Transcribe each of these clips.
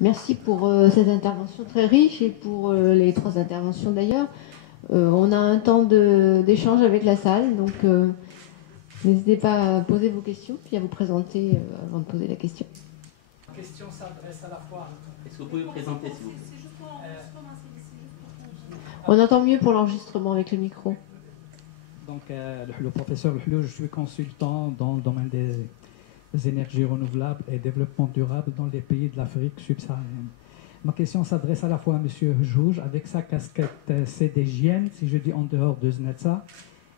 Merci pour cette intervention très riche et pour les 3 interventions d'ailleurs. On a un temps d'échange avec la salle, donc n'hésitez pas à poser vos questions puis à vous présenter avant de poser la question. La question s'adresse à la fois. Est-ce que vous pouvez vous présenter, s'il vous plaît? On entend mieux pour l'enregistrement avec le micro. Donc, le professeur Hlou, je suis consultant dans le domaine des énergies renouvelables et développement durable dans les pays de l'Afrique subsaharienne. Ma question s'adresse à la fois à M. Jouj, avec sa casquette CDGienne, si je dis en dehors de ZNETSA,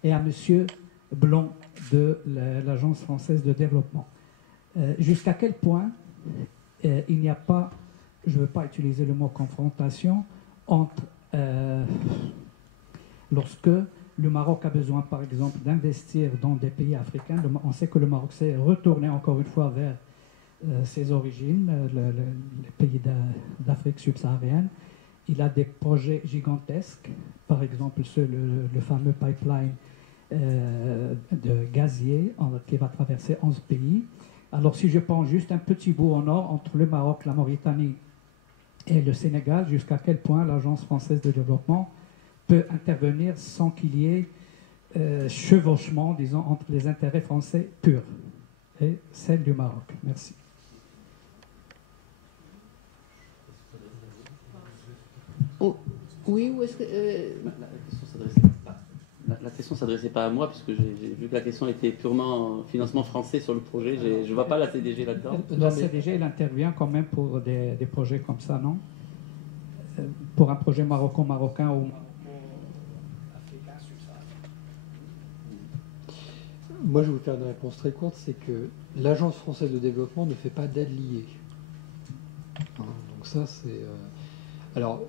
et à M. Blond de l'Agence française de développement. Jusqu'à quel point il n'y a pas, je ne veux pas utiliser le mot confrontation, entre lorsque le Maroc a besoin, par exemple, d'investir dans des pays africains. On sait que le Maroc s'est retourné encore une fois vers ses origines, les pays d'Afrique subsaharienne. Il a des projets gigantesques, par exemple le fameux pipeline de gazier qui va traverser 11 pays. Alors si je prends juste un petit bout au nord, entre le Maroc, la Mauritanie et le Sénégal, jusqu'à quel point l'Agence française de développement peut intervenir sans qu'il y ait chevauchement, disons, entre les intérêts français purs et celles du Maroc. Merci. Oh, oui, ou est-ce que... La question ne s'adressait pas à moi, puisque j'ai vu que la question était purement financement français sur le projet. Je ne vois pas la CDG là-dedans. La CDG, elle intervient quand même pour des projets comme ça, non? Pour un projet marocain ou africain subsaharien. Moi, je vais vous faire une réponse très courte, c'est que l'Agence française de développement ne fait pas d'aide liée. Hein, donc ça, c'est... Alors,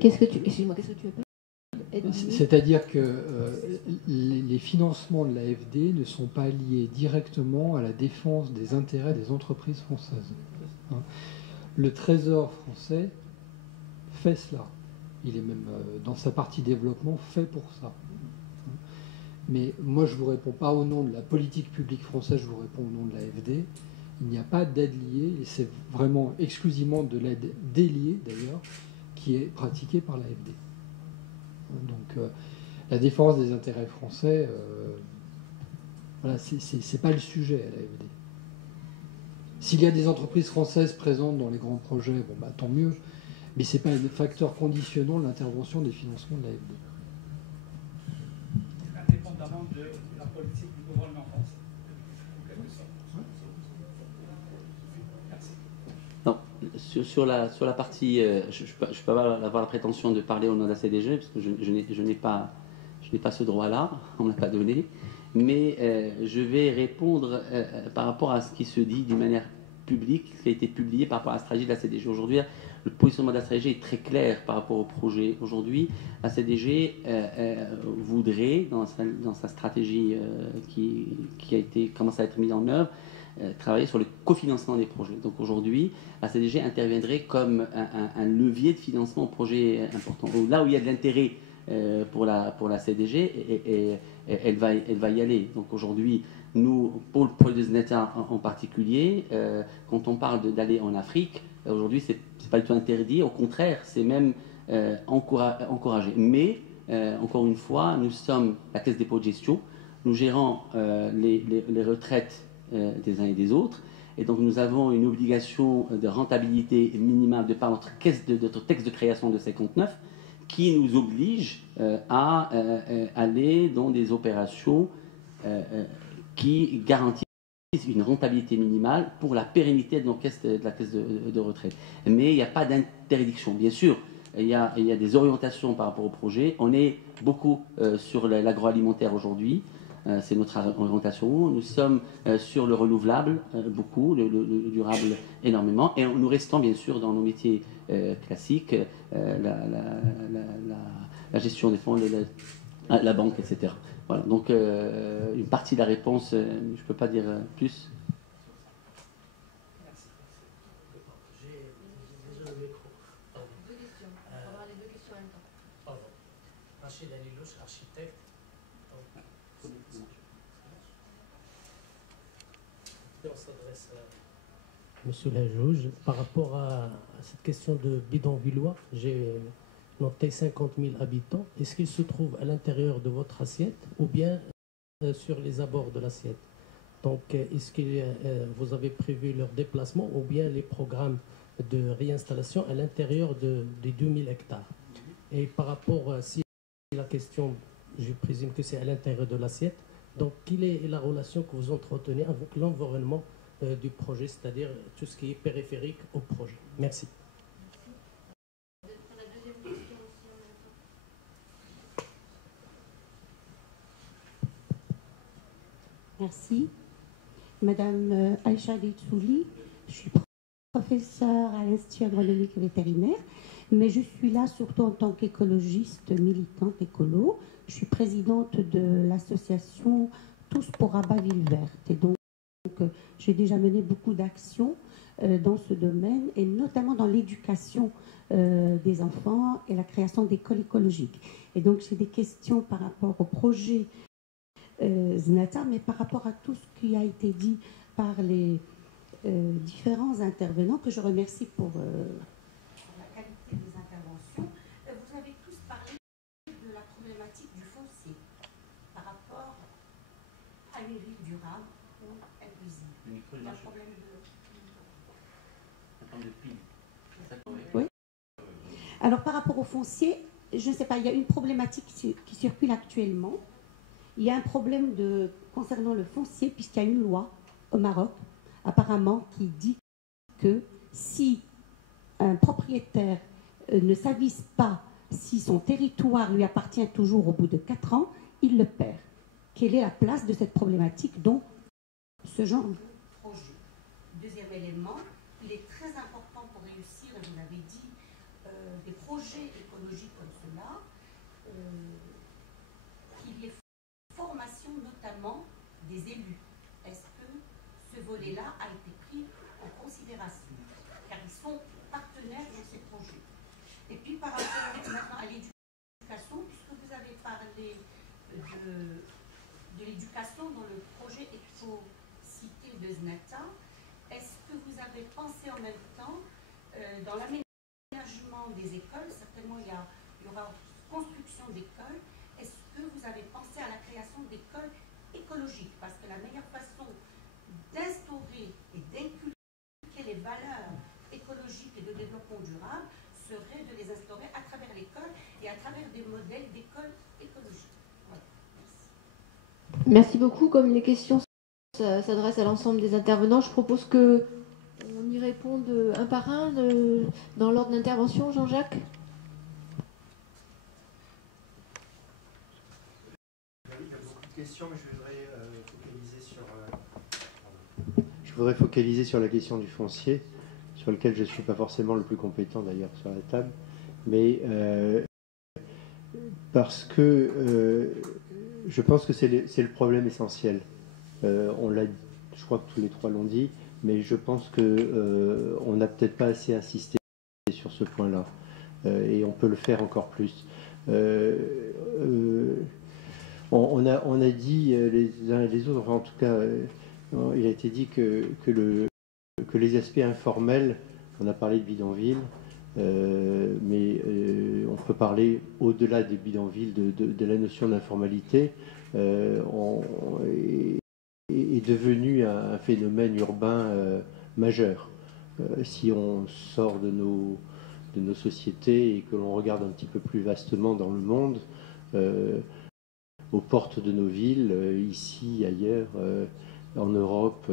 Excuse-moi, qu'est-ce que tu appelles? C'est-à-dire que les financements de l'AFD ne sont pas liés directement à la défense des intérêts des entreprises françaises. Hein. Le Trésor français fait cela. Il est même, dans sa partie développement, fait pour ça. Mais moi, je ne vous réponds pas au nom de la politique publique française, je vous réponds au nom de l'AFD. Il n'y a pas d'aide liée, et c'est vraiment exclusivement de l'aide déliée, d'ailleurs, qui est pratiquée par l'AFD. Donc, la défense des intérêts français, voilà, c'est pas le sujet à l'AFD. S'il y a des entreprises françaises présentes dans les grands projets, bon, bah, tant mieux, mais ce n'est pas un facteur conditionnant l'intervention des financements de l'AFD. Indépendamment de la politique du gouvernement français, en quelque sorte. Merci. Non, sur la partie, je ne peux pas avoir la prétention de parler au nom de la CDG, parce que je n'ai pas ce droit-là, on ne l'a pas donné, mais je vais répondre par rapport à ce qui se dit d'une manière publique, ce qui a été publié par rapport à la stratégie de la CDG. Aujourd'hui, le positionnement de la CDG est très clair par rapport au projet. Aujourd'hui, la CDG voudrait, dans sa stratégie qui commence à être mise en œuvre, travailler sur le cofinancement des projets. Donc aujourd'hui, la CDG interviendrait comme un levier de financement au projet important. Là où il y a de l'intérêt pour la CDG, elle va y aller. Donc aujourd'hui, nous, pour le projet de ZNETSA en particulier, quand on parle d'aller en Afrique, aujourd'hui, c'est pas du tout interdit. Au contraire, c'est même encouragé. Mais, encore une fois, nous sommes la Caisse des dépôts de gestion. Nous gérons les retraites des uns et des autres. Et donc, nous avons une obligation de rentabilité minimale de par notre texte de création de 59 qui nous oblige à aller dans des opérations qui garantissent une rentabilité minimale pour la pérennité de la caisse de retraite. Mais il n'y a pas d'interdiction. Bien sûr, il y a des orientations par rapport au projet. On est beaucoup sur l'agroalimentaire aujourd'hui. C'est notre orientation. Nous sommes sur le renouvelable, beaucoup, le durable énormément. Et nous restons bien sûr dans nos métiers classiques, la gestion des fonds, la banque, etc. Voilà, donc une partie de la réponse, je ne peux pas dire plus. Merci. J'ai déjà le micro. Deux questions. On va avoir les deux questions en même temps. Pardon. Rachid Alilouche, architecte. On s'adresse Monsieur le juge, par rapport à cette question de bidonvillois, j'ai noté 50 000 habitants. Est-ce qu'ils se trouvent à l'intérieur de votre assiette ou bien sur les abords de l'assiette? Donc, est-ce que vous avez prévu leur déplacement ou bien les programmes de réinstallation à l'intérieur des 2000 hectares? Et par rapport, si la question, je présume que c'est à l'intérieur de l'assiette, donc quelle est la relation que vous entretenez avec l'environnement du projet, c'est-à-dire tout ce qui est périphérique au projet? Merci. Merci. Madame Aïcha Ditsouli, je suis professeure à l'Institut agronomique et vétérinaire, mais je suis là surtout en tant qu'écologiste militante écolo. Je suis présidente de l'association Tous pour Rabat Ville Verte. Et donc, j'ai déjà mené beaucoup d'actions dans ce domaine, et notamment dans l'éducation des enfants et la création d'écoles écologiques. Et donc, j'ai des questions par rapport au projet Znata, mais par rapport à tout ce qui a été dit par les différents intervenants, que je remercie pour la qualité des interventions. Vous avez tous parlé de la problématique du foncier par rapport à une ville durable ou inclusive. Un problème de... Oui. Alors par rapport au foncier, je ne sais pas, il y a une problématique qui circule actuellement. Il y a un problème concernant le foncier, puisqu'il y a une loi au Maroc, apparemment, qui dit que si un propriétaire ne s'avise pas si son territoire lui appartient toujours au bout de 4 ans, il le perd. Quelle est la place de cette problématique dans ce genre de projet? Deuxième élément, il est très important pour réussir, et vous l'avez dit, des projets écologiques comme cela, qu'il y ait formation notamment des élus. Est-ce que ce volet-là a été pris en considération? Car ils sont partenaires dans ces projets. Et puis par rapport maintenant à l'éducation, puisque vous avez parlé de l'éducation dans le projet Expo-Cité de Znata, est-ce que vous avez pensé en même temps dans l'aménagement des écoles? Certainement il y aura construction d'écoles. Est-ce que vous avez pensé à la création d'écoles écologiques? Parce que la meilleure façon d'instaurer et d'inculquer les valeurs écologiques et de développement durable serait de les instaurer à travers l'école et à travers des modèles d'écoles écologiques. Voilà. Merci. Merci beaucoup. Comme les questions s'adressent à l'ensemble des intervenants, je propose qu'on y réponde un par un dans l'ordre d'intervention. Jean-Jacques? Question, mais je voudrais focaliser sur la question du foncier, sur lequel je ne suis pas forcément le plus compétent d'ailleurs sur la table, mais parce que je pense que c'est le problème essentiel. On l'a, je crois que tous les trois l'ont dit, mais je pense que on n'a peut-être pas assez insisté sur ce point-là, et on peut le faire encore plus. On a dit les uns et les autres, enfin, en tout cas, il a été dit que les aspects informels, on a parlé de bidonville, mais on peut parler au-delà des bidonvilles de la notion d'informalité, est devenu un phénomène urbain majeur. Si on sort de nos sociétés et que l'on regarde un petit peu plus vastement dans le monde, aux portes de nos villes, ici, ailleurs, en Europe,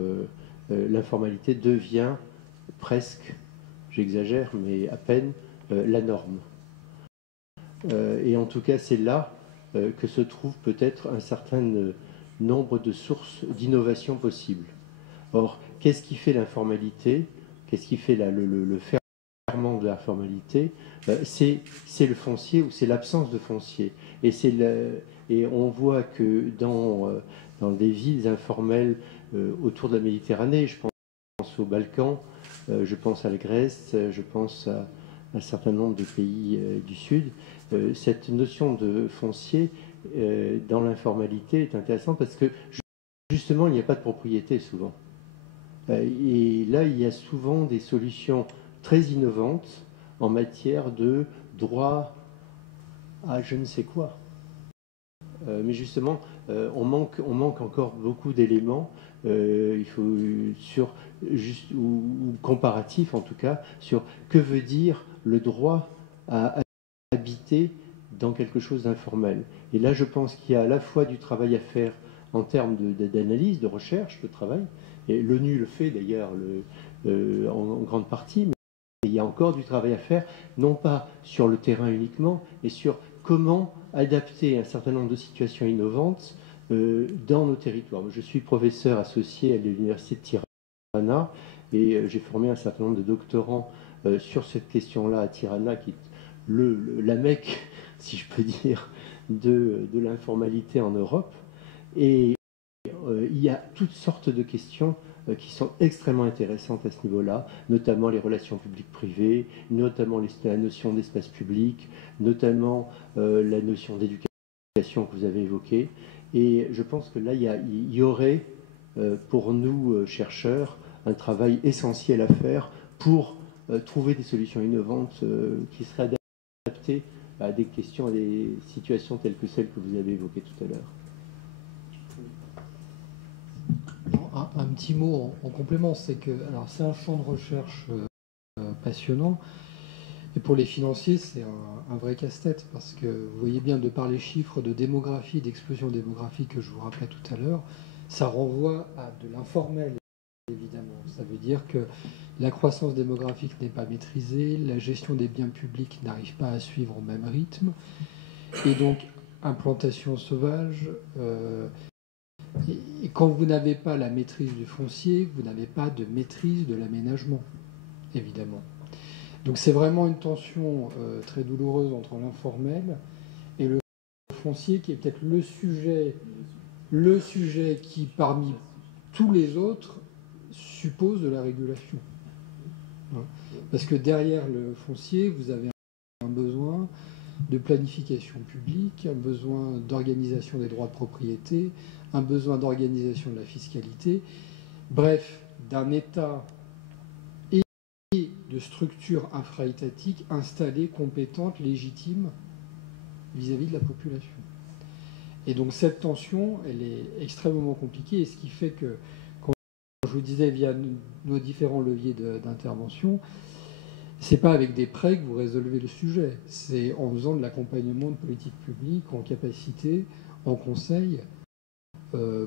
l'informalité devient presque, j'exagère, mais à peine, la norme. Et en tout cas, c'est là que se trouve peut-être un certain nombre de sources d'innovation possibles. Or, qu'est-ce qui fait l'informalité? Qu'est-ce qui fait le ferment de l'informalité? C'est le foncier ou c'est l'absence de foncier. Et on voit que dans des villes informelles autour de la Méditerranée, je pense aux Balkans, je pense à la Grèce, je pense à un certain nombre de pays du Sud, cette notion de foncier dans l'informalité est intéressante parce que justement il n'y a pas de propriété souvent. Et là, il y a souvent des solutions très innovantes en matière de droit à je ne sais quoi. Mais justement, on manque encore beaucoup d'éléments, il faut ou comparatifs en tout cas, sur que veut dire le droit à habiter dans quelque chose d'informel. Et là, je pense qu'il y a à la fois du travail à faire en termes d'analyse, de recherche, de travail, et l'ONU le fait d'ailleurs en grande partie, mais il y a encore du travail à faire, non pas sur le terrain uniquement, mais sur comment adapter un certain nombre de situations innovantes dans nos territoires. Je suis professeur associé à l'Université de Tirana et j'ai formé un certain nombre de doctorants sur cette question-là à Tirana, qui est la Mecque, si je peux dire, de l'informalité en Europe. Et il y a toutes sortes de questions qui sont extrêmement intéressantes à ce niveau-là, notamment les relations publiques-privées, notamment la notion d'espace public, notamment la notion d'éducation que vous avez évoquée. Et je pense que là, il y aurait pour nous, chercheurs, un travail essentiel à faire pour trouver des solutions innovantes qui seraient adaptées à des questions, à des situations telles que celles que vous avez évoquées tout à l'heure. Un petit mot en complément, c'est que c'est un champ de recherche passionnant, et pour les financiers c'est un vrai casse-tête, parce que vous voyez bien, de par les chiffres de démographie, d'explosion démographique que je vous rappelais tout à l'heure, ça renvoie à de l'informel, évidemment. Ça veut dire que la croissance démographique n'est pas maîtrisée, la gestion des biens publics n'arrive pas à suivre au même rythme, et donc implantation sauvage. Et quand vous n'avez pas la maîtrise du foncier, vous n'avez pas de maîtrise de l'aménagement, évidemment. Donc c'est vraiment une tension très douloureuse entre l'informel et le foncier, qui est peut-être le sujet qui, parmi tous les autres, suppose de la régulation. Parce que derrière le foncier, vous avez un besoin de planification publique, un besoin d'organisation des droits de propriété, un besoin d'organisation de la fiscalité, bref, d'un État et de structures infra-étatiques installées, compétentes, légitimes vis-à-vis de la population. Et donc cette tension, elle est extrêmement compliquée, et ce qui fait que, quand je vous disais, via nos différents leviers d'intervention, c'est pas avec des prêts que vous résolvez le sujet, c'est en faisant de l'accompagnement de politique publique, en capacité, en conseil,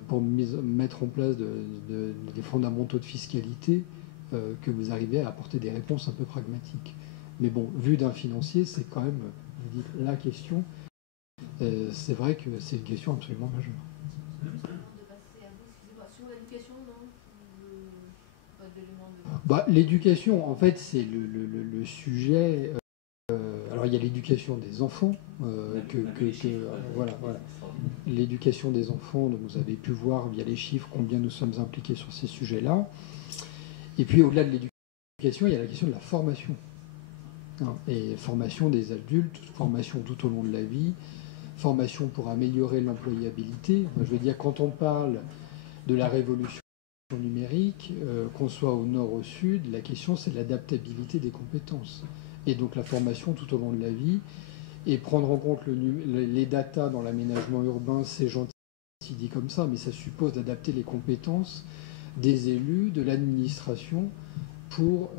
pour mettre en place des fondamentaux de fiscalité, que vous arrivez à apporter des réponses un peu pragmatiques. Mais bon, vu d'un financier, c'est quand même, vous dites, la question. C'est vrai que c'est une question absolument majeure. L'éducation, en fait, c'est le sujet. Alors, il y a l'éducation des enfants, voilà. L'éducation des enfants, donc vous avez pu voir via les chiffres combien nous sommes impliqués sur ces sujets-là. Et puis, au-delà de l'éducation, il y a la question de la formation. Et formation des adultes, formation tout au long de la vie, formation pour améliorer l'employabilité. Je veux dire, quand on parle de la révolution numérique, qu'on soit au nord ou au sud, la question c'est l'adaptabilité des compétences. Et donc la formation tout au long de la vie, et prendre en compte les datas dans l'aménagement urbain, c'est gentil dit comme ça, mais ça suppose d'adapter les compétences des élus, de l'administration, pour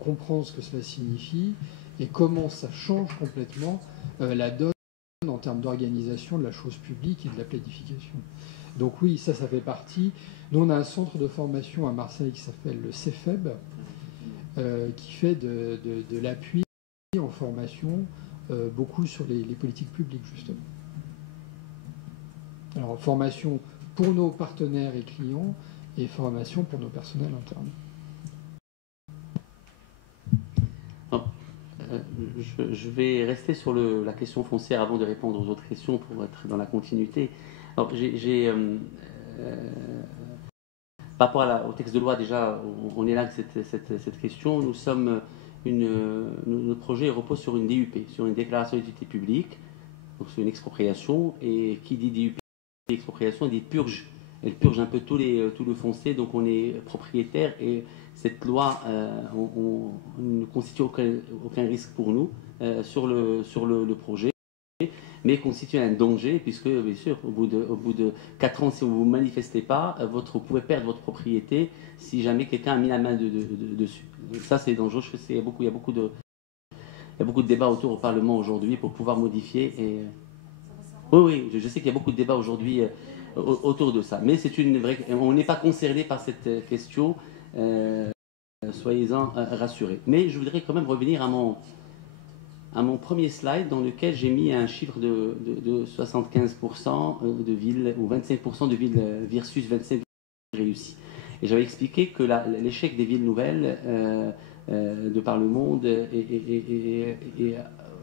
comprendre ce que cela signifie et comment ça change complètement la donne en termes d'organisation de la chose publique et de la planification. Donc oui, ça fait partie. Nous, on a un centre de formation à Marseille qui s'appelle le CEFEB, qui fait de l'appui en formation, beaucoup sur les politiques publiques, justement. Alors, formation pour nos partenaires et clients, et formation pour nos personnels internes. Je vais rester sur la question foncière avant de répondre aux autres questions pour être dans la continuité. Alors, par rapport au texte de loi, déjà, on est là avec cette question. Nous sommes notre projet repose sur une DUP, sur une déclaration d'utilité publique, donc sur une expropriation. Et qui dit DUP, expropriation, dit purge elle purge un peu tout le foncier, donc on est propriétaire et cette loi ne constitue aucun risque pour nous sur le projet, mais constitue un danger puisque, bien sûr, au bout de 4 ans, si vous ne vous manifestez pas, vous pouvez perdre votre propriété si jamais quelqu'un a mis la main dessus. Donc ça, c'est dangereux. Il y a beaucoup de débats autour au Parlement aujourd'hui pour pouvoir modifier. Et... Oui, je sais qu'il y a beaucoup de débats aujourd'hui autour de ça. Mais c'est une vraie... On n'est pas concerné par cette question. Soyez-en rassurés. Mais je voudrais quand même revenir à mon premier slide dans lequel j'ai mis un chiffre de 75% de villes ou 25% de villes versus 25 réussies. Et j'avais expliqué que l'échec des villes nouvelles de par le monde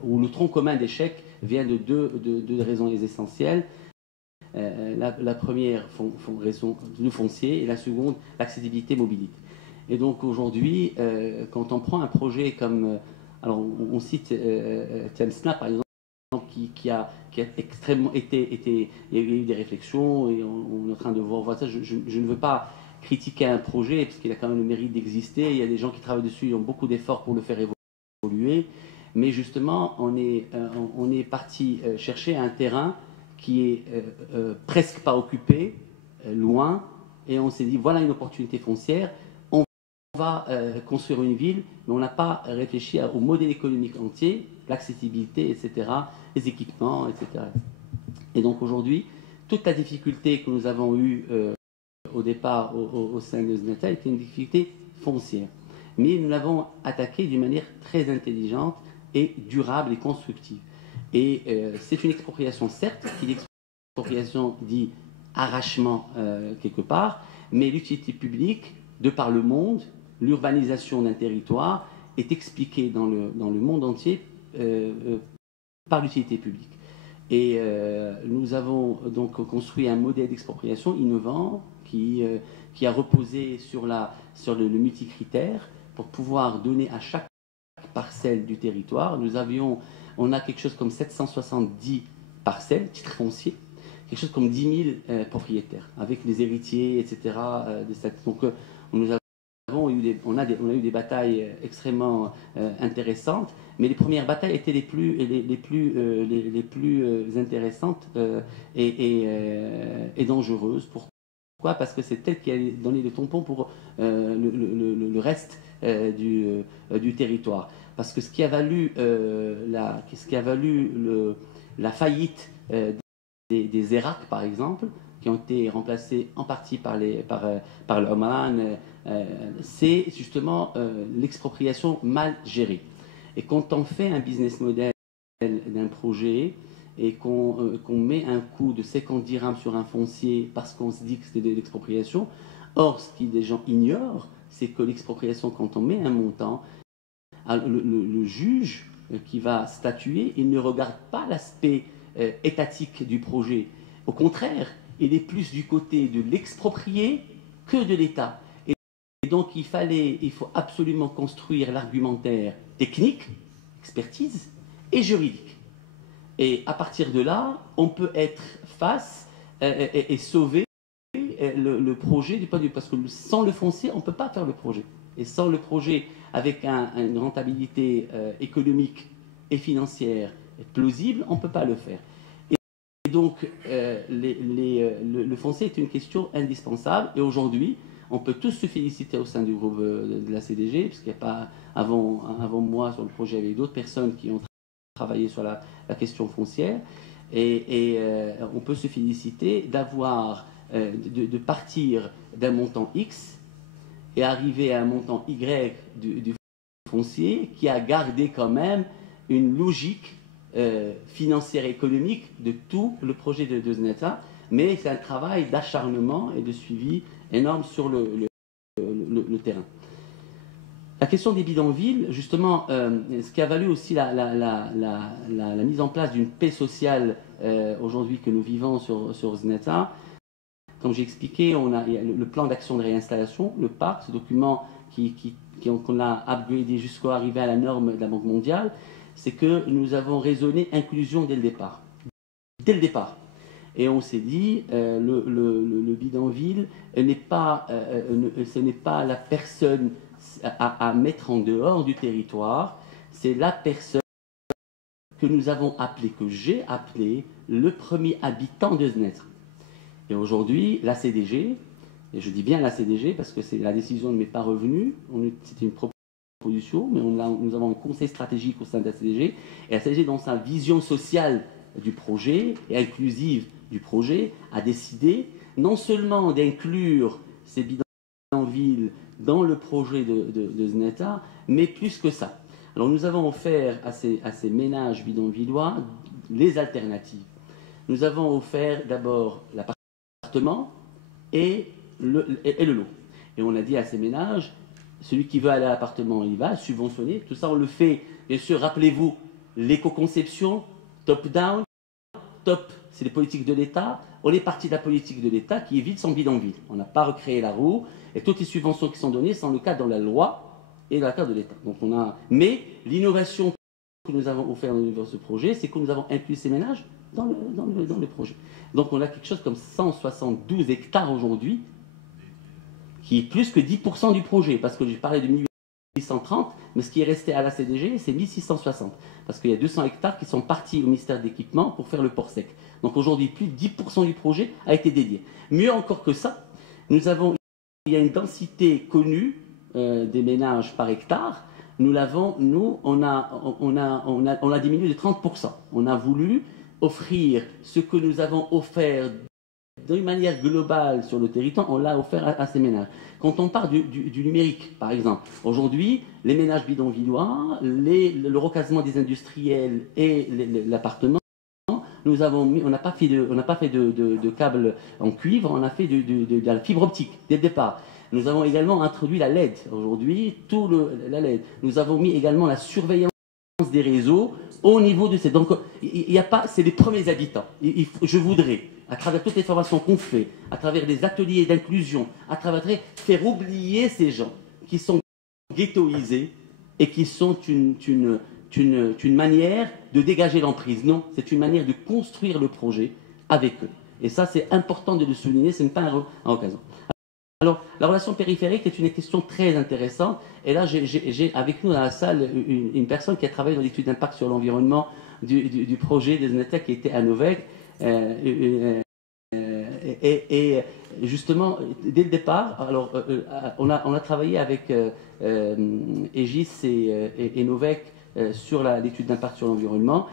où le tronc commun d'échec vient de deux raisons essentielles. La première raison, le foncier, et la seconde, l'accessibilité mobilité. Et donc aujourd'hui, quand on prend un projet comme... alors on cite Thamesna par exemple, qui a extrêmement été... Il y a eu des réflexions et on est en train de voir ça. Je ne veux pas critiquer un projet parce qu'il a quand même le mérite d'exister. Il y a des gens qui travaillent dessus, ils ont beaucoup d'efforts pour le faire évoluer. Mais justement, on est parti chercher un terrain qui est presque pas occupé, loin, et on s'est dit, voilà une opportunité foncière, on va construire une ville, mais on n'a pas réfléchi au modèle économique entier, l'accessibilité, etc., les équipements, etc. Et donc aujourd'hui, toute la difficulté que nous avons eue au départ au sein de Zneta était une difficulté foncière. Mais nous l'avons attaquée d'une manière très intelligente et durable et constructive. Et c'est une expropriation, certes, qui est l'expropriation dit arrachement quelque part, mais l'utilité publique, de par le monde, l'urbanisation d'un territoire, est expliquée dans le monde entier par l'utilité publique. Et nous avons donc construit un modèle d'expropriation innovant qui a reposé sur le multicritère pour pouvoir donner à chaque parcelle du territoire. On a quelque chose comme 770 parcelles, titres fonciers, quelque chose comme 10 000 propriétaires, avec les héritiers, etc. Donc on a eu des batailles extrêmement intéressantes, mais les premières batailles étaient les plus intéressantes et dangereuses. Pourquoi ? Parce que c'est elle qui a donné le tampon pour le reste du territoire. Parce que ce qui a valu la faillite des ERAC, par exemple, qui ont été remplacés en partie par le Oman, c'est justement l'expropriation mal gérée. Et quand on fait un business model d'un projet et qu'on met un coût de 50 dirhams sur un foncier parce qu'on se dit que c'est de l'expropriation, or ce que les gens ignorent, c'est que l'expropriation, quand on met un montant, le juge qui va statuer, il ne regarde pas l'aspect étatique du projet. Au contraire, il est plus du côté de l'exproprié que de l'État. Et donc il faut absolument construire l'argumentaire technique, expertise et juridique. Et à partir de là, on peut être face et sauver le projet du point de vue. Parce que sans le foncier, on ne peut pas faire le projet. Et sans le projet avec une rentabilité économique et financière plausible, on ne peut pas le faire. Et donc, le foncier est une question indispensable. Et aujourd'hui, on peut tous se féliciter au sein du groupe de la CDG, parce qu'il n'y a pas, avant moi, sur le projet, il y avait d'autres personnes qui ont travaillé sur la question foncière. Et on peut se féliciter d'avoir, de partir d'un montant X et arriver à un montant Y du foncier qui a gardé quand même une logique financière et économique de tout le projet de Zneta, mais c'est un travail d'acharnement et de suivi énorme sur le terrain. La question des bidonvilles, justement, ce qui a valu aussi la mise en place d'une paix sociale aujourd'hui que nous vivons sur Zneta. Comme j'ai expliqué, on a le plan d'action de réinstallation, le PAC, ce document qu'on a upgradé jusqu'à arriver à la norme de la Banque mondiale, c'est que nous avons raisonné inclusion dès le départ. Dès le départ. Et on s'est dit, le bidonville ce n'est pas la personne à mettre en dehors du territoire, c'est la personne que nous avons appelée, que j'ai appelée le premier habitant de Zneta. Et aujourd'hui, la CDG, et je dis bien la CDG parce que la décision ne m'est pas revenue, c'était une proposition, mais nous avons un conseil stratégique au sein de la CDG, et la CDG, dans sa vision sociale du projet et inclusive du projet, a décidé non seulement d'inclure ces bidonvilles dans le projet de Zneta, mais plus que ça. Alors nous avons offert à ces ménages bidonvillois les alternatives. Nous avons offert d'abord l'appartement et le lot. Et on a dit à ces ménages, celui qui veut aller à l'appartement, il va subventionner. Tout ça, on le fait, bien sûr, rappelez-vous, l'éco-conception, top-down, top, c'est les politiques de l'État. On est parti de la politique de l'État qui évite son bidonville. On n'a pas recréé la roue, et toutes les subventions qui sont données sont le cadre dans la loi et dans le cadre de l'État. Mais l'innovation que nous avons offert dans ce projet, c'est que nous avons inclus ces ménages dans le projet. Donc on a quelque chose comme 172 hectares aujourd'hui, qui est plus que 10% du projet, parce que j'ai parlé de 1830, mais ce qui est resté à la CDG, c'est 1660, parce qu'il y a 200 hectares qui sont partis au ministère de l'Équipement pour faire le port sec. Donc aujourd'hui, plus de 10% du projet a été dédié. Mieux encore que ça, il y a une densité connue des ménages par hectare. On a diminué de 30%. On a voulu offrir ce que nous avons offert d'une manière globale sur le territoire, on l'a offert à ces ménages. Quand on parle du numérique, par exemple, aujourd'hui, les ménages bidonvillois, le recasement des industriels et l'appartement, on n'a pas fait de câbles en cuivre, on a fait de la fibre optique dès le départ. Nous avons également introduit la LED. Aujourd'hui, la LED. Nous avons mis également la surveillance des réseaux au niveau de ces. Donc, c'est les premiers habitants. Je voudrais, à travers toutes les formations qu'on fait, à travers des ateliers d'inclusion, à travers faire oublier ces gens qui sont ghettoisés et qui sont une manière de dégager l'emprise. Non, c'est une manière de construire le projet avec eux. Et ça, c'est important de le souligner, ce n'est pas une occasion. Alors, la relation périphérique est une question très intéressante. Et là, j'ai avec nous dans la salle une personne qui a travaillé dans l'étude d'impact sur l'environnement du projet des Zneta qui était à Novec. Et justement, dès le départ, alors, on a travaillé avec Aegis et Novec sur l'étude d'impact sur l'environnement.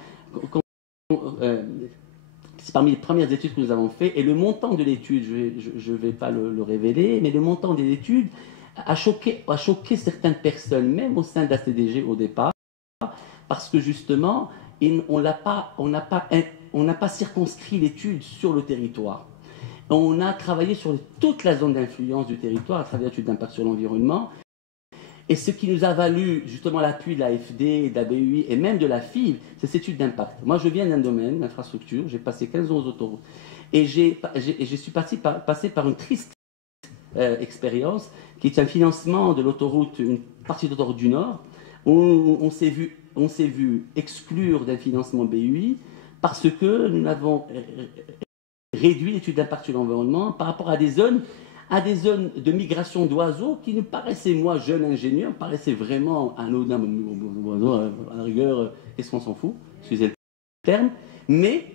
C'est parmi les premières études que nous avons faites. Et le montant de l'étude, je ne vais pas le révéler, mais le montant de l'étude a choqué certaines personnes, même au sein de la CDG au départ, parce que justement, on n'a pas circonscrit l'étude sur le territoire. On a travaillé sur toute la zone d'influence du territoire à travers l'étude d'impact sur l'environnement. Et ce qui nous a valu justement l'appui de l'AFD, de la BUI et même de la FIV, c'est cette étude d'impact. Moi, je viens d'un domaine, l'infrastructure, j'ai passé 15 ans aux autoroutes. Et je suis passé par une triste expérience, qui est un financement de l'autoroute, une partie de l'autoroute du Nord, où on s'est vu exclure d'un financement BUI parce que nous avons réduit l'étude d'impact sur l'environnement par rapport à des zones de migration d'oiseaux qui nous paraissaient, moi, jeune ingénieur, paraissaient vraiment anodins, à la rigueur, qu'est-ce qu'on s'en fout, excusez le terme, mais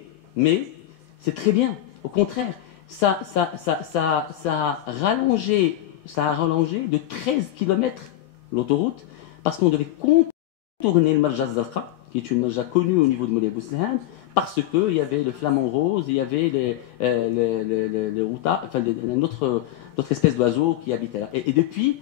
c'est très bien, au contraire, ça a rallongé de 13 km l'autoroute, parce qu'on devait contourner le Marja Zarqa, qui est une marja connue au niveau de Moulay Bouslhan, parce qu'il y avait le flamant rose, il y avait les routas, enfin une autre espèce d'oiseau qui habitait là. Et depuis,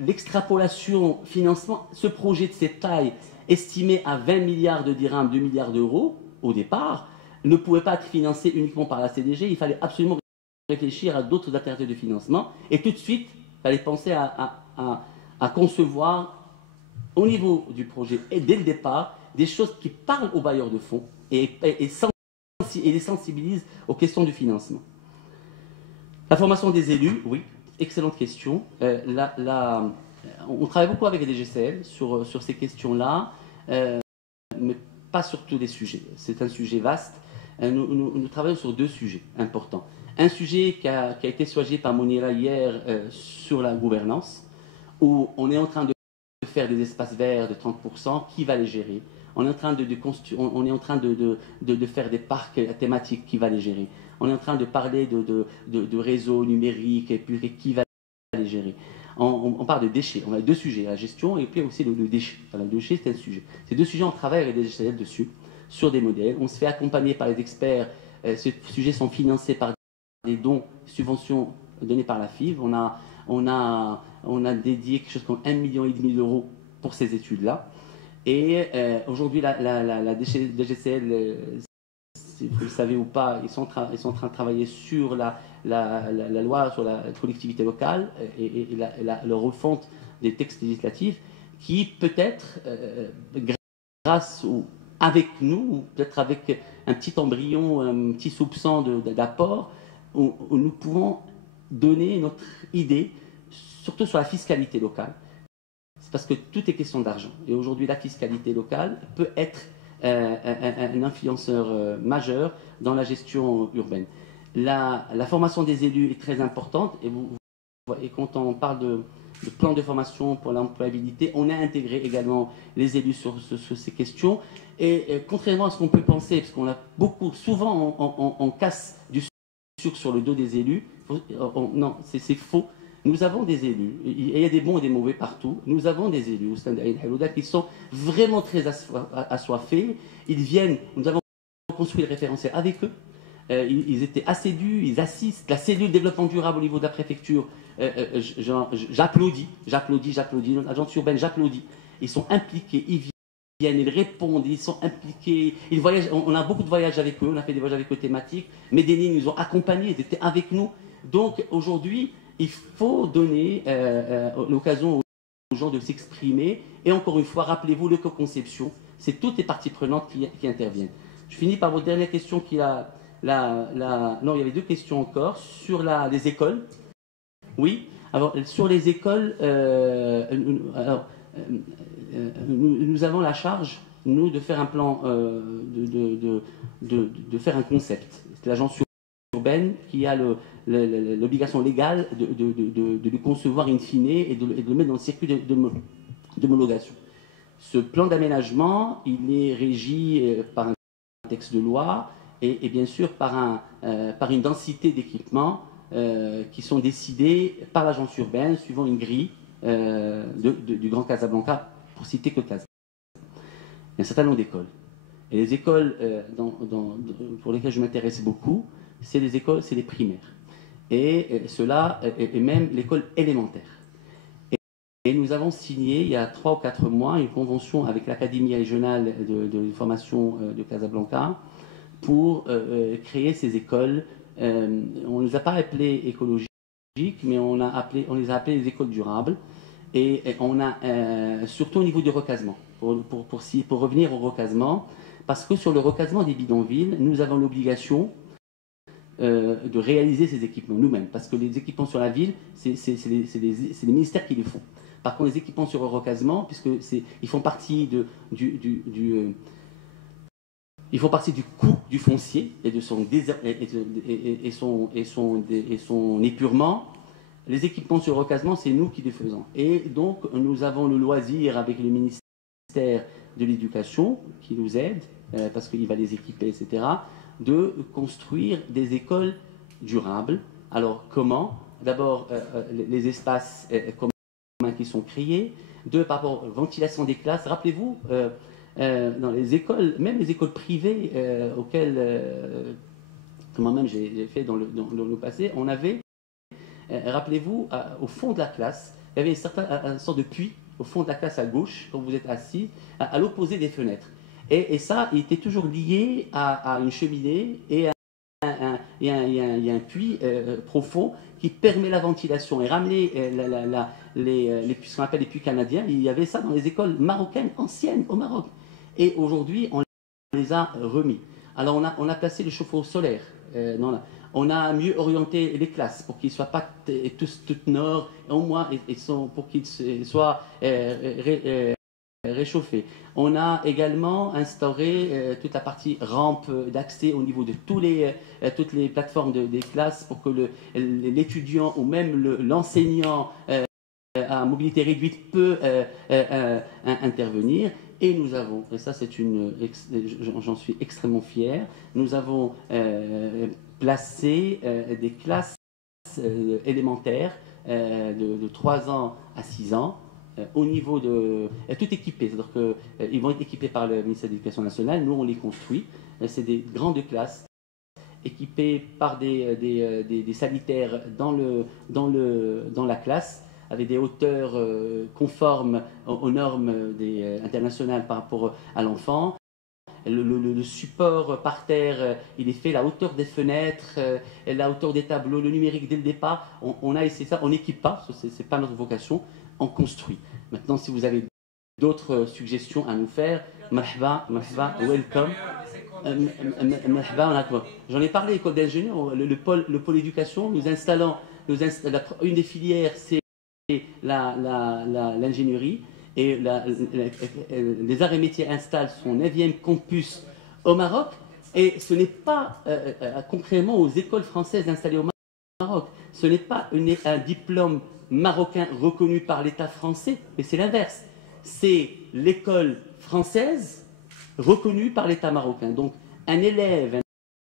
l'extrapolation, financement, ce projet de cette taille, estimé à 20 milliards de dirhams, 2 milliards d'euros, au départ, ne pouvait pas être financé uniquement par la CDG, il fallait absolument réfléchir à d'autres alternatives de financement, et tout de suite, il fallait penser à concevoir, au niveau du projet, et dès le départ, des choses qui parlent aux bailleurs de fonds et les sensibilisent aux questions du financement. La formation des élus, oui, excellente question. On travaille beaucoup avec les DGCL sur ces questions-là, mais pas sur tous les sujets. C'est un sujet vaste. nous travaillons sur deux sujets importants. Un sujet qui a été soigné par Mounira hier sur la gouvernance, où on est en train de faire des espaces verts de 30%, qui va les gérer? On est en train de faire des parcs thématiques, qui va les gérer? On est en train de parler de réseaux numériques, et puis qui va les gérer? On parle de déchets. On a deux sujets, la gestion et puis aussi le déchet. Voilà, le déchet, c'est un sujet. Ces deux sujets, on travaille avec des échelles dessus, sur des modèles. On se fait accompagner par les experts. Ces sujets sont financés par des dons, subventions données par la FIV. On a dédié quelque chose comme 1,5 million d'euros pour ces études-là. Et aujourd'hui, la DGCL, si vous le savez ou pas, ils sont en train de travailler sur la loi sur la collectivité locale et la refonte des textes législatifs qui peut-être, grâce ou avec nous, ou peut-être avec un petit embryon, un petit soupçon d'apport, où nous pouvons donner notre idée, surtout sur la fiscalité locale. C'est parce que tout est question d'argent. Et aujourd'hui, la fiscalité locale peut être un influenceur majeur dans la gestion urbaine. La formation des élus est très importante. Et quand on parle de plan de formation pour l'employabilité, on a intégré également les élus sur ces questions. Et contrairement à ce qu'on peut penser, parce qu'on a souvent on casse du sucre sur le dos des élus, non, c'est faux. Nous avons des élus, il y a des bons et des mauvais partout. Nous avons des élus au sein d'Aïn Halouda qui sont vraiment très assoiffés. Ils viennent, nous avons construit le référentiel avec eux. Ils étaient assidus, ils assistent. La cellule développement durable au niveau de la préfecture, j'applaudis. L'agence urbaine, j'applaudis. Ils sont impliqués, ils viennent, ils répondent, ils sont impliqués. Ils voyagent, on a beaucoup de voyages avec eux, on a fait des voyages avec eux thématiques. Medellin, ils nous ont accompagnés, ils étaient avec nous. Donc aujourd'hui, il faut donner l'occasion aux gens de s'exprimer. Et encore une fois, rappelez-vous, l'éco-conception, c'est toutes les parties prenantes qui interviennent. Je finis par votre dernière question qui a... non, il y avait deux questions encore. Sur les écoles. Oui. Alors, sur les écoles, nous avons la charge, nous, de faire un plan, de faire un concept. C'est l'agence urbaine qui a l'obligation légale de le concevoir in fine et de le mettre dans le circuit d'homologation. Ce plan d'aménagement, il est régi par un texte de loi et bien sûr par une densité d'équipements qui sont décidés par l'agence urbaine suivant une grille du Grand Casablanca, pour citer que Casablanca. Il y a un certain nombre d'écoles. Et les écoles pour lesquelles je m'intéresse beaucoup, c'est les primaires. Et même l'école élémentaire. Et nous avons signé, il y a 3 ou 4 mois, une convention avec l'Académie régionale de formation de Casablanca pour créer ces écoles. On ne les a pas appelées écologiques, mais on les a appelées les écoles durables. Et on a, surtout au niveau du recasement, pour revenir au recasement, parce que sur le recasement des bidonvilles, nous avons l'obligation de réaliser ces équipements nous-mêmes, parce que les équipements sur la ville, c'est les ministères qui les font. Par contre, les équipements sur le recasement, ils font partie ils font partie du coût du foncier et de son épurement. Les équipements sur le recasement, c'est nous qui les faisons. Et donc, nous avons le loisir avec le ministère de l'Éducation, qui nous aide, parce qu'il va les équiper, etc., de construire des écoles durables. Alors, comment? D'abord, les espaces communs qui sont créés. 2, par rapport à la ventilation des classes. Rappelez-vous, dans les écoles, même les écoles privées auxquelles moi-même j'ai fait dans le passé, on avait, rappelez-vous, au fond de la classe, il y avait une sorte de puits au fond de la classe à gauche, quand vous êtes assis, à l'opposé des fenêtres. Et ça, il était toujours lié à une cheminée et il y a un puits profond qui permet la ventilation. Et ramener ce qu'on appelle les puits canadiens, il y avait ça dans les écoles marocaines anciennes au Maroc. Et aujourd'hui, on les a remis. Alors on a placé le chauffe-eau solaire. On a mieux orienté les classes pour qu'ils ne soient pas tous nord, au moins pour qu'ils soient réchauffé. On a également instauré toute la partie rampe d'accès au niveau de toutes les plateformes des classes pour que l'étudiant ou même l'enseignant à mobilité réduite peut intervenir. Et nous avons, et ça j'en suis extrêmement fier, nous avons placé des classes élémentaires de 3 ans à 6 ans au niveau de... tout équipé, c'est-à-dire qu'ils vont être équipés par le ministère de l'Éducation nationale, nous on les construit, c'est des grandes classes équipées par des sanitaires dans la classe, avec des hauteurs conformes aux normes internationales par rapport à l'enfant. Le support par terre, il est fait, la hauteur des fenêtres, la hauteur des tableaux, le numérique dès le départ. On a essayé ça, on n'équipe pas, ce n'est pas notre vocation, on construit. Maintenant, si vous avez d'autres suggestions à nous faire, marhaba, welcome. J'en ai parlé, école d'ingénieurs, le pôle éducation, nous installons une des filières, c'est l'ingénierie, et les arts et métiers installent son 9e campus au Maroc, et ce n'est pas concrètement aux écoles françaises installées au Maroc, ce n'est pas un diplôme marocain reconnu par l'État français, mais c'est l'inverse, c'est l'école française reconnue par l'État marocain. Donc un élève,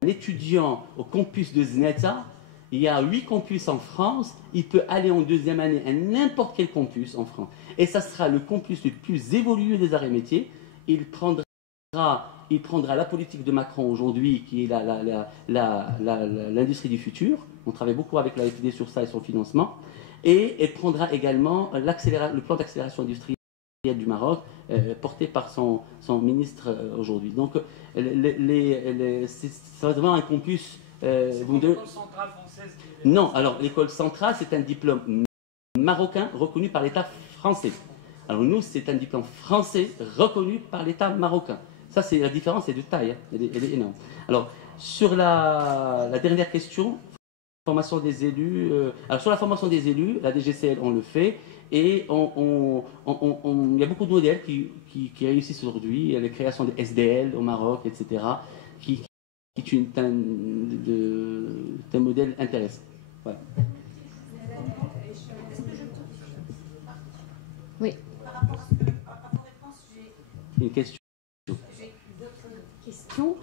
un étudiant au campus de Zneta, il y a 8 campus en France, il peut aller en 2e année à n'importe quel campus en France. Et ça sera le campus le plus évolué des arts et métiers. Il prendra la politique de Macron aujourd'hui, qui est l'industrie du futur. On travaille beaucoup avec la FD sur ça et son financement. Et il prendra également le plan d'accélération industrielle du Maroc, porté par son ministre aujourd'hui. Donc, c'est vraiment un campus... l'école centrale française Non, alors l'école centrale, c'est un diplôme marocain reconnu par l'État français. Alors nous, c'est un diplôme français reconnu par l'État marocain. Ça, c'est la différence, est de taille, hein. Elle est énorme. Alors, sur la dernière question, formation des élus. Alors sur la formation des élus, la DGCL, on le fait, et il y a beaucoup de modèles qui réussissent aujourd'hui. Il y a la création des SDL au Maroc, etc., qui est un modèle intéressant. Voilà. Oui. Par rapport à vos réponses, Une question. J'ai d'autres questions.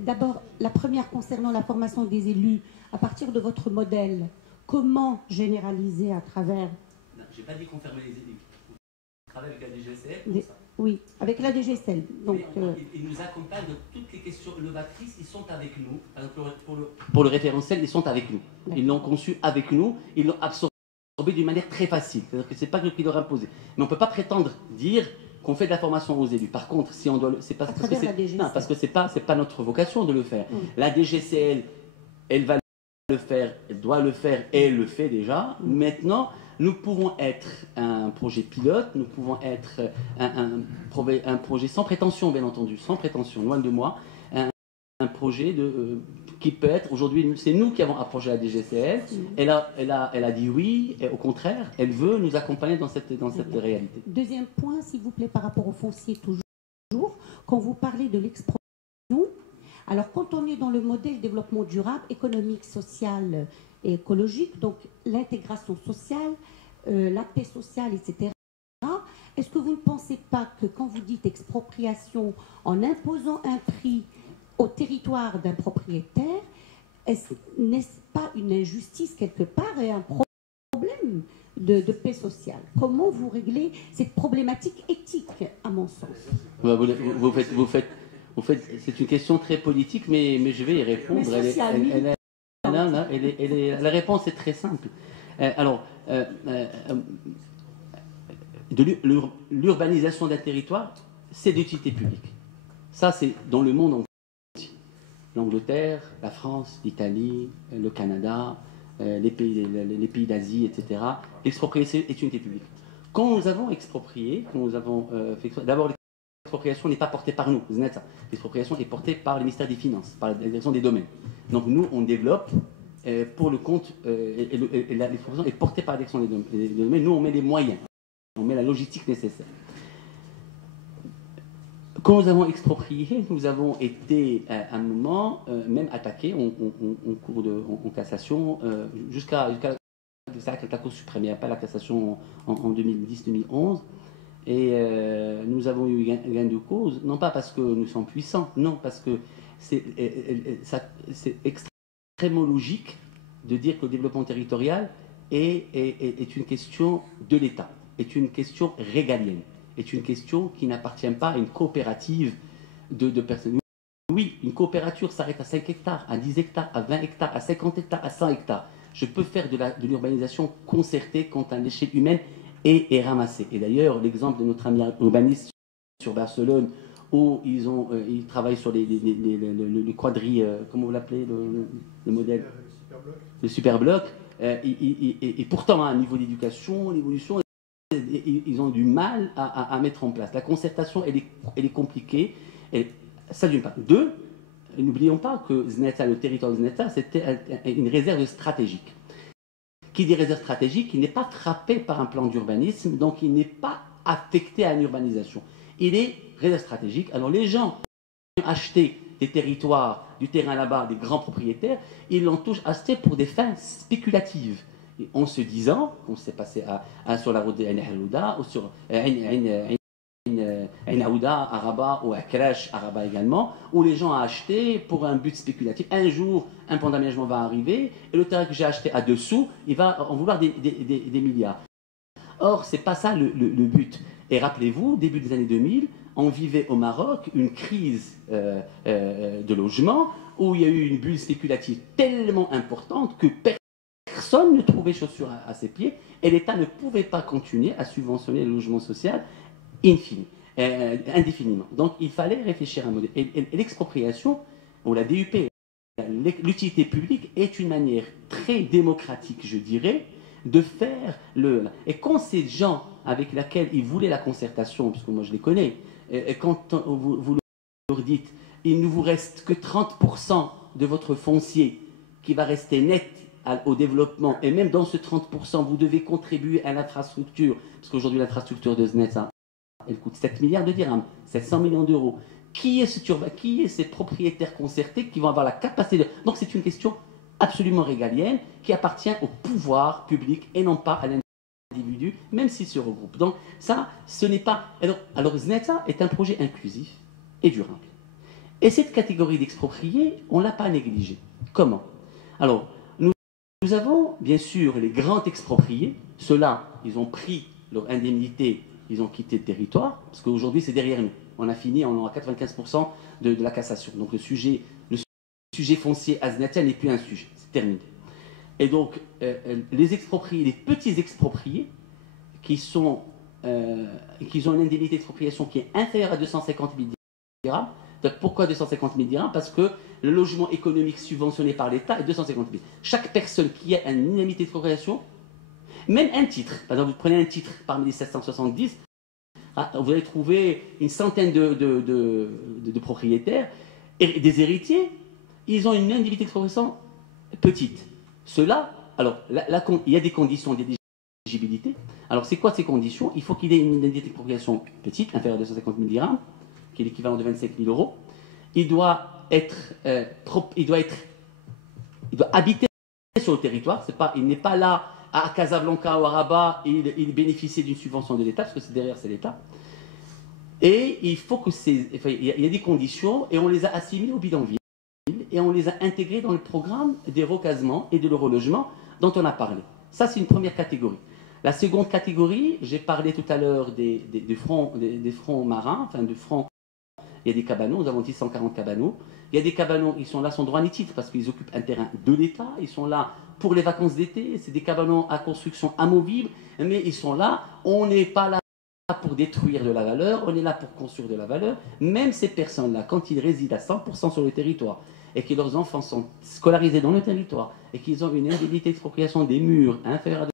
D'abord, la première concernant la formation des élus, à partir de votre modèle, comment généraliser à travers... Non, je n'ai pas dit qu'on fermait les élus. On travaille avec la DGCL. Oui, avec la DGCL. Donc, ils nous accompagnent dans toutes les questions novatrices, ils sont avec nous. Pour le référentiel, ils sont avec nous. Ils l'ont conçu avec nous, ils l'ont absorbé d'une manière très facile. C'est-à-dire que ce n'est pas nous qui leur imposons. Mais on ne peut pas prétendre dire qu'on fait de la formation aux élus. Par contre, si on doit, c'est pas parce que c'est pas notre vocation de le faire. La DGCL, elle va le faire, elle doit le faire et elle le fait déjà. Maintenant, nous pouvons être un projet pilote, nous pouvons être un projet sans prétention, bien entendu, sans prétention, loin de moi, un projet qui peut être, aujourd'hui, c'est nous qui avons approché la DGCL, elle a dit oui, et au contraire, elle veut nous accompagner dans cette réalité. Deuxième point, s'il vous plaît, par rapport au foncier toujours, quand vous parlez de l'expropriation, alors quand on est dans le modèle développement durable, économique, social et écologique, donc l'intégration sociale, la paix sociale, etc., est-ce que vous ne pensez pas que quand vous dites expropriation en imposant un prix au territoire d'un propriétaire, n'est-ce pas une injustice quelque part et un problème de paix sociale? Comment vous réglez cette problématique éthique, à mon sens? Vous faites, c'est une question très politique, mais je vais y répondre. La réponse est très simple. L'urbanisation d'un territoire, c'est d'utilité publique. Ça, c'est dans le monde entier. L'Angleterre, la France, l'Italie, le Canada, les pays d'Asie, etc. L'expropriation est utilité publique. Quand nous avons exproprié, d'abord l'expropriation n'est pas portée par nous, l'expropriation est portée par le ministère des Finances, par la direction des domaines. Donc nous, on développe pour le compte, et l'expropriation est portée par la direction des domaines. Nous, on met les moyens, on met la logistique nécessaire. Quand nous avons exproprié, nous avons été à un moment même attaqués en cassation jusqu'à la Cour suprême, il n'y a pas la cassation en 2010-2011. Et nous avons eu gain de cause, non pas parce que nous sommes puissants, non, parce que c'est extrêmement logique de dire que le développement territorial est une question de l'État, est une question régalienne, est une question qui n'appartient pas à une coopérative de personnes. Oui, une coopérative s'arrête à 5 hectares, à 10 hectares, à 20 hectares, à 50 hectares, à 100 hectares. Je peux faire de l'urbanisation concertée quand à l'échelle humaine est ramassé. Et d'ailleurs, l'exemple de notre ami urbaniste sur Barcelone, où ils travaillent sur le quadri, comment vous l'appelez, le modèle, le superbloc, et pourtant, à un niveau d'éducation, l'évolution, ils ont du mal à mettre en place. La concertation, elle est compliquée. Ça d'une part. Deux, n'oublions pas que Zneta, le territoire de Zneta, c'était une réserve stratégique. Qui dit réserve stratégique, il n'est pas frappé par un plan d'urbanisme, donc il n'est pas affecté à une urbanisation. Il est réserve stratégique. Alors les gens qui ont acheté des territoires, du terrain là-bas, des grands propriétaires, ils l'ont tous acheté pour des fins spéculatives. Et en se disant, comme c'est passé sur la route de Ain Halouda, ou sur Ain Aouda à Rabat, ou à Karash à Rabat également, où les gens ont acheté pour un but spéculatif. Un jour, un plan d'aménagement va arriver, et le terrain que j'ai acheté à dessous, il va en vouloir des milliards. Or, ce n'est pas ça le but. Et rappelez-vous, début des années 2000, on vivait au Maroc une crise de logement, où il y a eu une bulle spéculative tellement importante que personne ne trouvait chaussures à ses pieds, et l'État ne pouvait pas continuer à subventionner le logement social indéfiniment. Donc il fallait réfléchir à un modèle. Et l'expropriation, ou la DUP, l'utilité publique, est une manière très démocratique, je dirais, de faire Et quand ces gens avec lesquels ils voulaient la concertation, parce que moi je les connais, et quand vous leur dites, il ne vous reste que 30% de votre foncier qui va rester net au développement, et même dans ce 30%, vous devez contribuer à l'infrastructure, parce qu'aujourd'hui l'infrastructure de Zneta, elle coûte 7 milliards de dirhams, 700 millions d'euros. Qui est ces propriétaires concertés qui vont avoir la capacité de... Donc c'est une question absolument régalienne qui appartient au pouvoir public et non pas à l'individu, même s'il se regroupe. Donc ça, ce n'est pas... Alors Zneta est un projet inclusif et durable. Et cette catégorie d'expropriés, on ne l'a pas négligée. Comment? Alors, nous avons bien sûr les grands expropriés. Ceux-là, ils ont pris leur indemnité, ils ont quitté le territoire, parce qu'aujourd'hui c'est derrière nous. On a fini, on aura 95% de la cassation. Donc le sujet foncier à Zneta n'est plus un sujet, c'est terminé. Et donc les expropriés, les petits expropriés, qui ont une indemnité d'expropriation qui est inférieure à 250 000 dirhams. Pourquoi 250 000 dirhams? Parce que le logement économique subventionné par l'État est 250 000. Chaque personne qui a une indemnité d'expropriation, même un titre, par exemple, vous prenez un titre parmi les 770, vous allez trouver une centaine de propriétaires, et des héritiers, ils ont une indemnité d'expropriation petite. Ceux-là, alors, il y a des conditions d'éligibilité. Alors, c'est quoi ces conditions? Il faut qu'il ait une indemnité d'expropriation petite, inférieure à 250 000 dirhams, qui est l'équivalent de 25 000 euros. Il doit habiter sur le territoire. Il n'est pas là à Casablanca ou à Rabat, il bénéficie d'une subvention de l'État, parce que derrière c'est l'État. Et il faut que il y a des conditions, et on les a assimilées au bidonville, et on les a intégrées dans le programme des recasements et de le relogement dont on a parlé. Ça, c'est une première catégorie. La seconde catégorie, j'ai parlé tout à l'heure des fronts marins, enfin de fronts. Il y a des cabanos, nous avons dit 140 cabanos. Il y a des cabanos, ils sont là sans droit ni titre parce qu'ils occupent un terrain de l'État. Ils sont là pour les vacances d'été. C'est des cabanos à construction amovible, mais ils sont là. On n'est pas là pour détruire de la valeur, on est là pour construire de la valeur. Même ces personnes-là, quand ils résident à 100% sur le territoire et que leurs enfants sont scolarisés dans le territoire et qu'ils ont une indemnité d'expropriation des murs inférieure à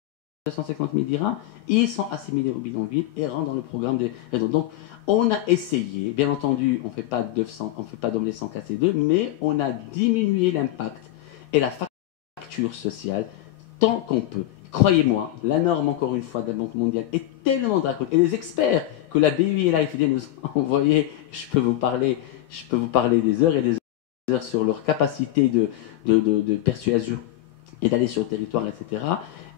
250 000 dirhams, ils sont assimilés au bidonville et rentrent dans le programme des réseaux. Donc, on a essayé, bien entendu, on ne fait pas d'omelette sans casser deux, mais on a diminué l'impact et la facture sociale tant qu'on peut. croyez-moi, la norme, encore une fois, de la Banque mondiale est tellement draconienne. Et les experts que la BUI et l'AFD nous ont envoyés, je peux vous parler des heures et des heures sur leur capacité de persuasion et d'aller sur le territoire, etc.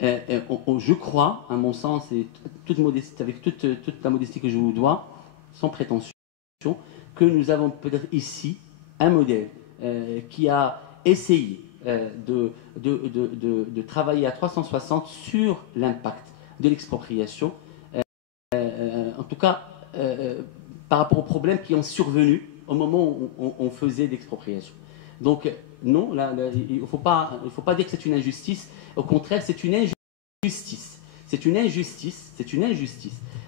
Je crois, à mon sens, et toute modestie, avec toute la modestie que je vous dois, sans prétention, que nous avons peut-être ici un modèle qui a essayé de travailler à 360 sur l'impact de l'expropriation, en tout cas par rapport aux problèmes qui ont survenu au moment où on faisait l'expropriation. Donc non, il ne faut pas dire que c'est une injustice, au contraire c'est une injustice. C'est une injustice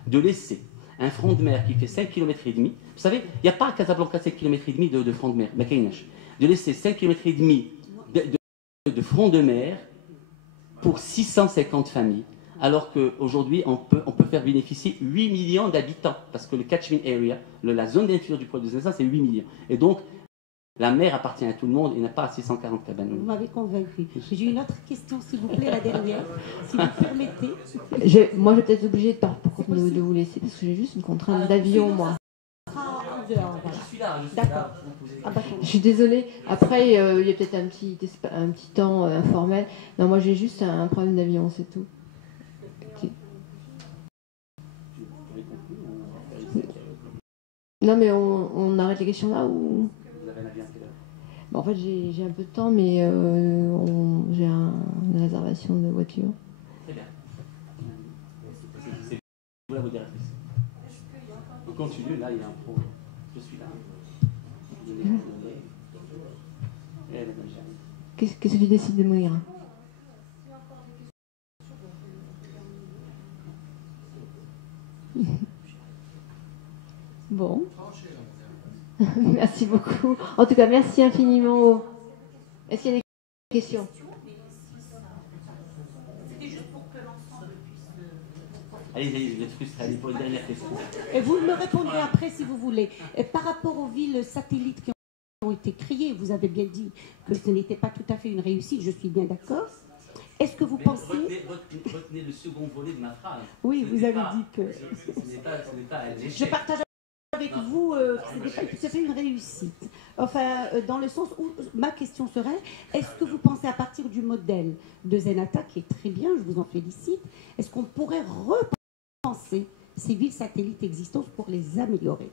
de laisser un front de mer qui fait 5,5 km. Vous savez, il n'y a pas à Casablanca 5,5 km de front de mer, de laisser 5,5 km de front de mer pour 650 familles, alors qu'aujourd'hui, on peut faire bénéficier 8 millions d'habitants, parce que le catchment area, la zone d'influence du produit de naissance, c'est 8 millions. Et donc, la mer appartient à tout le monde et n'a pas à 640 cabanes. Vous m'avez convaincu. J'ai une autre question, s'il vous plaît, la dernière, si vous permettez. Moi, je vais peut-être obligée de vous laisser, parce que j'ai juste une contrainte d'avion, moi. Je suis là. D'accord. Je suis désolée. Après, il y a peut-être un petit temps informel. Non, moi, j'ai juste un problème d'avion, c'est tout. Non, mais on arrête les questions là ou... Vous avez un avion à quelle heure? Bon, en fait, j'ai un peu de temps, mais j'ai une réservation de voiture. Très bien. C'est vous la modératrice. On continue, là, il y a un pro. Je suis là. Qu'est-ce que tu décides de mourir? Bon. Merci beaucoup. En tout cas, merci infiniment. Est-ce qu'il y a des questions? C'était juste pour que l'ensemble puisse... Allez, vous êtes frustrés. Allez, pour une dernière question. Et vous me répondrez après si vous voulez. Et par rapport aux villes satellites qui ont été créées, vous avez bien dit que ce n'était pas tout à fait une réussite, je suis bien d'accord. Est-ce que vous pensez... Retenez le second volet de ma phrase. Oui, vous avez dit que... Ce n'est pas un échec. Je partage avec vous que ce n'était pas tout à fait une réussite. Enfin, dans le sens où ma question serait, est-ce que vous pensez à partir du modèle de Zenata, qui est très bien, je vous en félicite, est-ce qu'on pourrait repenser ces villes satellites existantes pour les améliorer?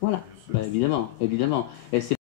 Voilà. Évidemment. Et c'est